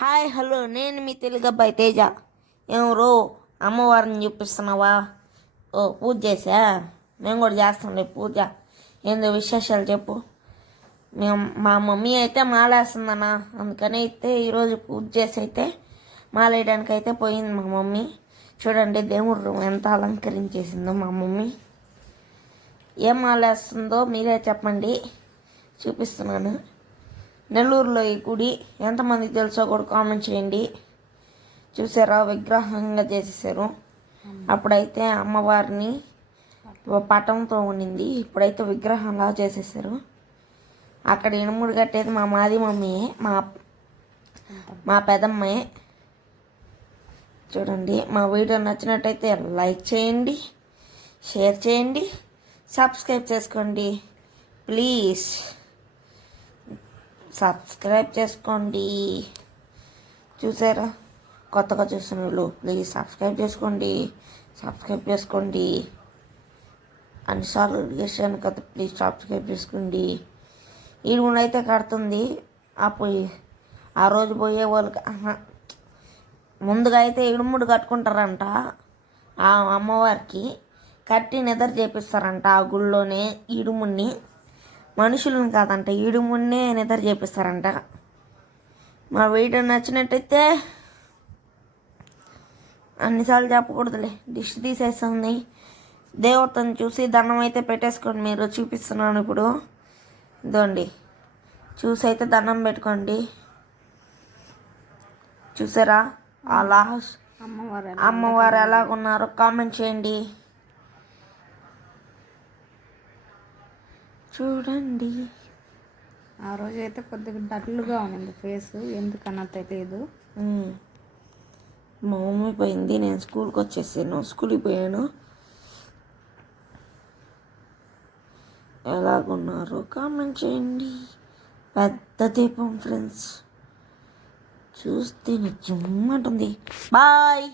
Hi hello నేను మీ తెలుగు అబ్బాయి తేజ. ఎవరో అమ్మవారిని చూపిస్తున్నావా? ఓ పూజ చేసా మేము కూడా చేస్తాంలే పూజ. ఏందో విశేషాలు చెప్పు. మేము మా మమ్మీ అయితే మాలేస్తుందన్న. అందుకని అయితే ఈరోజు పూజ చేసి అయితే మాలేయడానికి అయితే పోయింది మా మమ్మీ. చూడండి దేవుడు ఎంత అలంకరించేసిందో మా మమ్మీ. ఏం మాలేస్తుందో మీరే చెప్పండి. చూపిస్తున్నాను. నెల్లూరులో ఈ గుడి ఎంతమందికి తెలుసో కూడా కామెంట్ చేయండి. చూసారా? విగ్రహంగా చేసేసారు అప్పుడైతే అమ్మవారిని పటంతో ఉండింది ఇప్పుడైతే విగ్రహంలా చేసేసారు అక్కడ ఇనుముడు కట్టేది మా మాది మమ్మీయే మా మా పెదమ్మాయే చూడండి మా వీడియో నచ్చినట్టయితే లైక్ చేయండి షేర్ చేయండి సబ్స్క్రైబ్ చేసుకోండి. ప్లీజ్. సబ్స్క్రైబ్ చేసుకోండి. చూసారా? కొత్తగా చూస్తున్న వాళ్ళు ప్లీజ్ సబ్స్క్రైబ్ చేసుకోండి. సబ్స్క్రైబ్ చేసుకోండి. అన్నిసార్లు చేశాను కదా ప్లీజ్ సబ్స్క్రైబ్ చేసుకోండి. ఈ అయితే కడుతుంది. ఆ పోయి ఆ రోజు పోయే వాళ్ళకి ముందుగా అయితే ఇడుముడు కట్టుకుంటారంట ఆ అమ్మవారికి. కట్టి నిద్ర చేపిస్తారంట ఆ గుళ్ళోనే ఇడుముని మనుషులను కాదంట. ఇడుముడినే నిద్ర చేపిస్తారంట. మా వీడియో నచ్చినట్టయితే అన్నిసార్లు చెప్పకూడదులే. దిష్టి తీసేస్తుంది దేవతను చూసి దండం అయితే పెట్టేసుకోండి. మీరు చూపిస్తున్నాను ఇప్పుడు. ఇదండి చూసి అయితే దండం పెట్టుకోండి. చూసారా? అలా అమ్మవారు అమ్మవారు ఎలాగున్నారో కామెంట్ చేయండి. చూడండి. ఆ రోజు అయితే కొద్దిగా డల్గా ఉన్నింది ఫేస్ ఎందుకన్నా తెలియదు. మా మమ్మీ పోయింది నేను స్కూల్కి వచ్చేసాను స్కూల్కి పోయాను. ఎలాగున్నారు? కామెంట్ చేయండి. పెద్ద దీపం ఫ్రెండ్స్. చూస్తే జుమ్మంటుంది. బాయ్!